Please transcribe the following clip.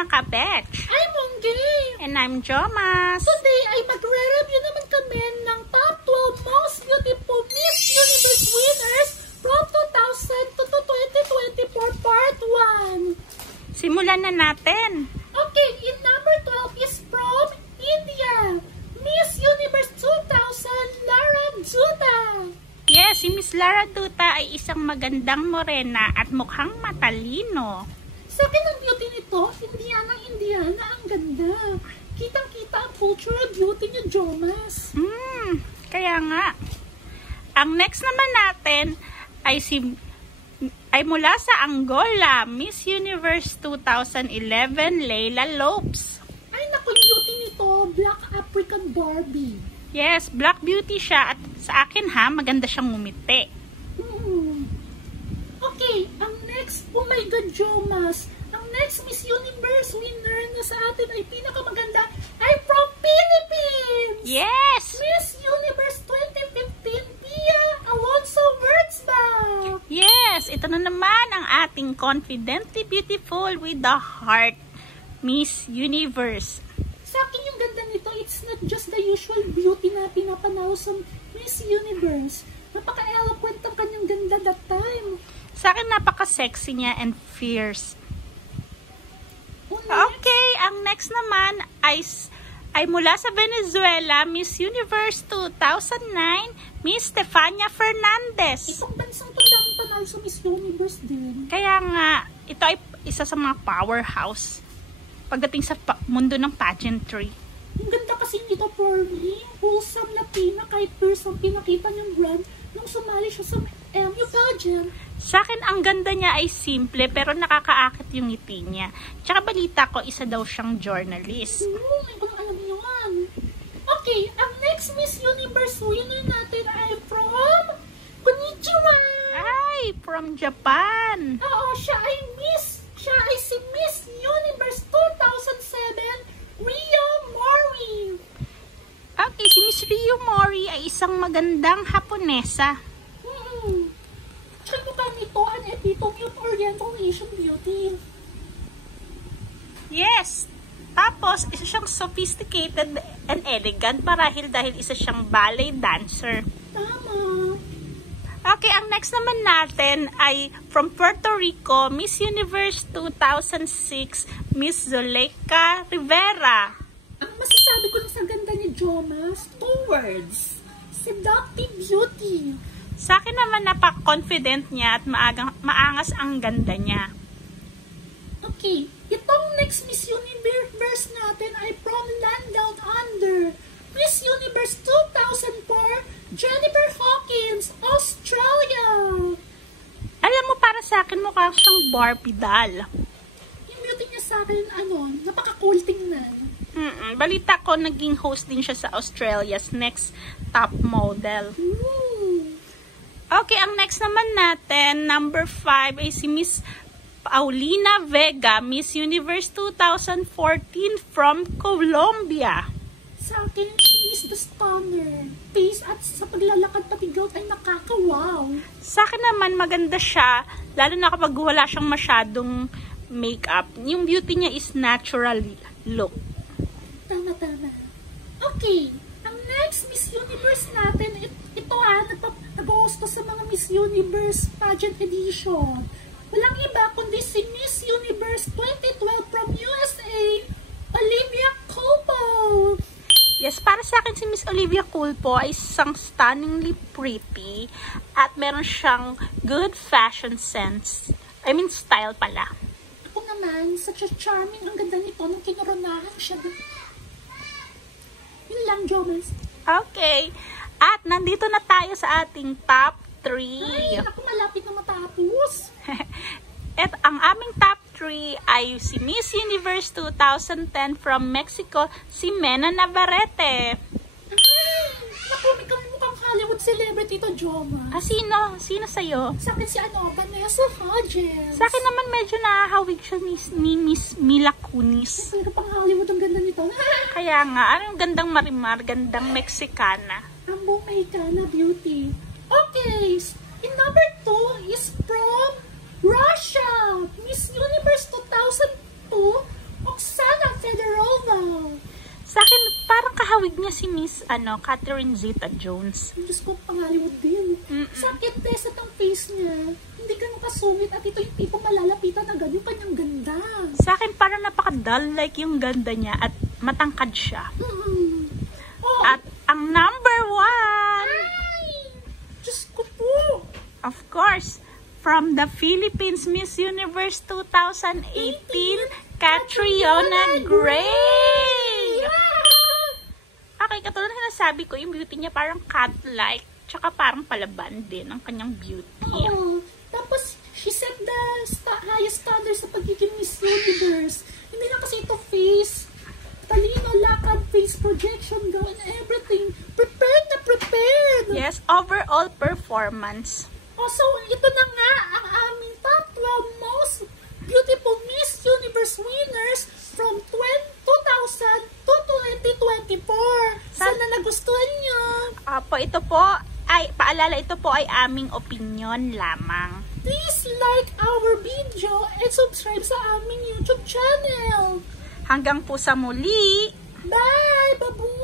mga kabetch! I'm Ongay! And I'm Jomas! Today ay magre-review naman kami ng top 12 most beautiful Miss Universe winners from 2000 to 2024 part 1. Simulan na natin! Okay, in number 12 is from India, Miss Universe 2000, Lara Dutta. Yes, si Miss Lara Dutta ay isang magandang morena at mukhang matalino. Sa akin ang beauty nito, Indiana ang ganda. Kitang-kita ang cultural beauty niya, Jomas. Kaya nga. Ang next naman natin ay mula sa Angola, Miss Universe 2011, Layla Lopes. Ay naku, yung beauty nito, Black African Barbie. Yes, black beauty siya at sa akin maganda siyang ngumiti. Okay, ang next, oh my God, Jomas. Ang next Miss Universe winner na sa atin ay pinakamaganda ay from Philippines! Yes! Miss Universe 2015, Pia Alonso Wurzbach! Yes, ito na naman ang ating confidently beautiful with the heart, Miss Universe. Sa akin yung ganda nito, it's not just the usual beauty na pinapanaw sa Miss Universe. Napaka-eloquent ang kanyang ganda that time. Sa akin napaka-sexy niya and fierce. Okay, ang next naman ay mula sa Venezuela, Miss Universe 2009, Miss Stefania Fernandez. Itong bansang to dami panalo sa Miss Universe din. Kaya nga, ito ay isa sa mga powerhouse pagdating sa mundo ng pageantry. Ang ganda kasi nito for me, wholesome Latina kahit person pinakita niyang brand nung sumali siya sa MU pageant. Sa akin, ang ganda niya ay simple pero nakakaakit yung ngiti niya. Tsaka balita ko, isa daw siyang journalist. Hindi ko alam yun. Okay, ang next Miss Universe winner natin ay from Konnichiwa! Ay, from Japan! Oo, siya ay si Miss Universe 2007, Rio Mori. Okay, si Miss Rio Mori ay isang magandang Haponesa. Tsaka mukha nito ang epitome of Oriental Asian beauty. Yes! Tapos, isa siyang sophisticated and elegant dahil isa siyang ballet dancer. Tama. Okay, ang next naman natin ay from Puerto Rico, Miss Universe 2006, Miss Zuleika Rivera. Ang masasabi ko na sa ganda ni Jomas, 2 words. Seductive beauty. Sa akin naman napaka-confident niya at maangas ang ganda niya. Okay, itong next Miss Universe natin ay from Land Down Under. Miss Universe 2004, Jennifer Hawkins, Australia. Alam mo, para sa akin mukha siyang Barbie doll. Yung beauty niya sa akin, napaka-cool tingnan. Balita ko, naging host din siya sa Australia's Next Top Model. Okay, ang next naman natin, number 5, ay si Miss Paulina Vega, Miss Universe 2014 from Colombia. Sa akin, she is the stunner. Face at sa paglalakad pati gout ay nakaka-wow. Sa akin naman, maganda siya, lalo na kapag wala siyang masyadong makeup. Yung beauty niya is natural look. Tama. Okay, ang next Miss Universe natin, ito nag-host sa mga Miss Universe pageant edition. Walang iba kundi si Miss Universe 2012 from USA, Olivia Culpo. Yes, para sa akin si Miss Olivia Culpo ay isang stunningly pretty at meron siyang good fashion sense. I mean, style pala. Ako naman, such a charming ang ganda nito nung kinoronahan siya. Yun lang, Jomas. Okay. At nandito na tayo sa ating top 3. Ay, ako malapit na matapos. At ang aming top 3 ay si Miss Universe 2010 from Mexico, si Mena Navarrete. Ay, naku, may mukhang Hollywood celebrity ito, Joma. Sino? Sino sa'yo? Sa akin si Vanessa Hudgens. Sa akin naman medyo nakahawig siya ni Miss Mila Kunis. Pero pang Hollywood ang ganda nito. Kaya nga, anong gandang marimar, gandang Mexicana. Ang Mexicana beauty. Okay, in number 2 is from Russia, Miss Universe 2002, si Miss Catherine Zeta-Jones. Diyos ko, pangaliwag din. Sakit test at ang face niya. Hindi ganun kasungit at ito yung tipo malalapitan na ganun kanyang ganda. Sa akin, parang napaka-dull like yung ganda niya at matangkad siya. Oh. At ang number 1, Ay! Diyos ko po! of course, from the Philippines Miss Universe 2018, Catriona Gray! Okay, katulad na nasabi ko, yung beauty niya parang cat-like, tsaka parang palaban din ang kanyang beauty. Oo. Tapos, she set the highest standard sa pagiging Miss Universe. Hindi lang kasi ito face, talino, lakad, face projection, gawin everything. Prepared na prepared! Yes, overall performance. So, ito na nga ang aming top 12 most beautiful Miss Universe winners from 2000 to 2024. Sana nagustuhan nyo. Ito po ay aming opinion lamang. Please like our video and subscribe sa aming YouTube channel. Hanggang po sa muli. Bye! Babu!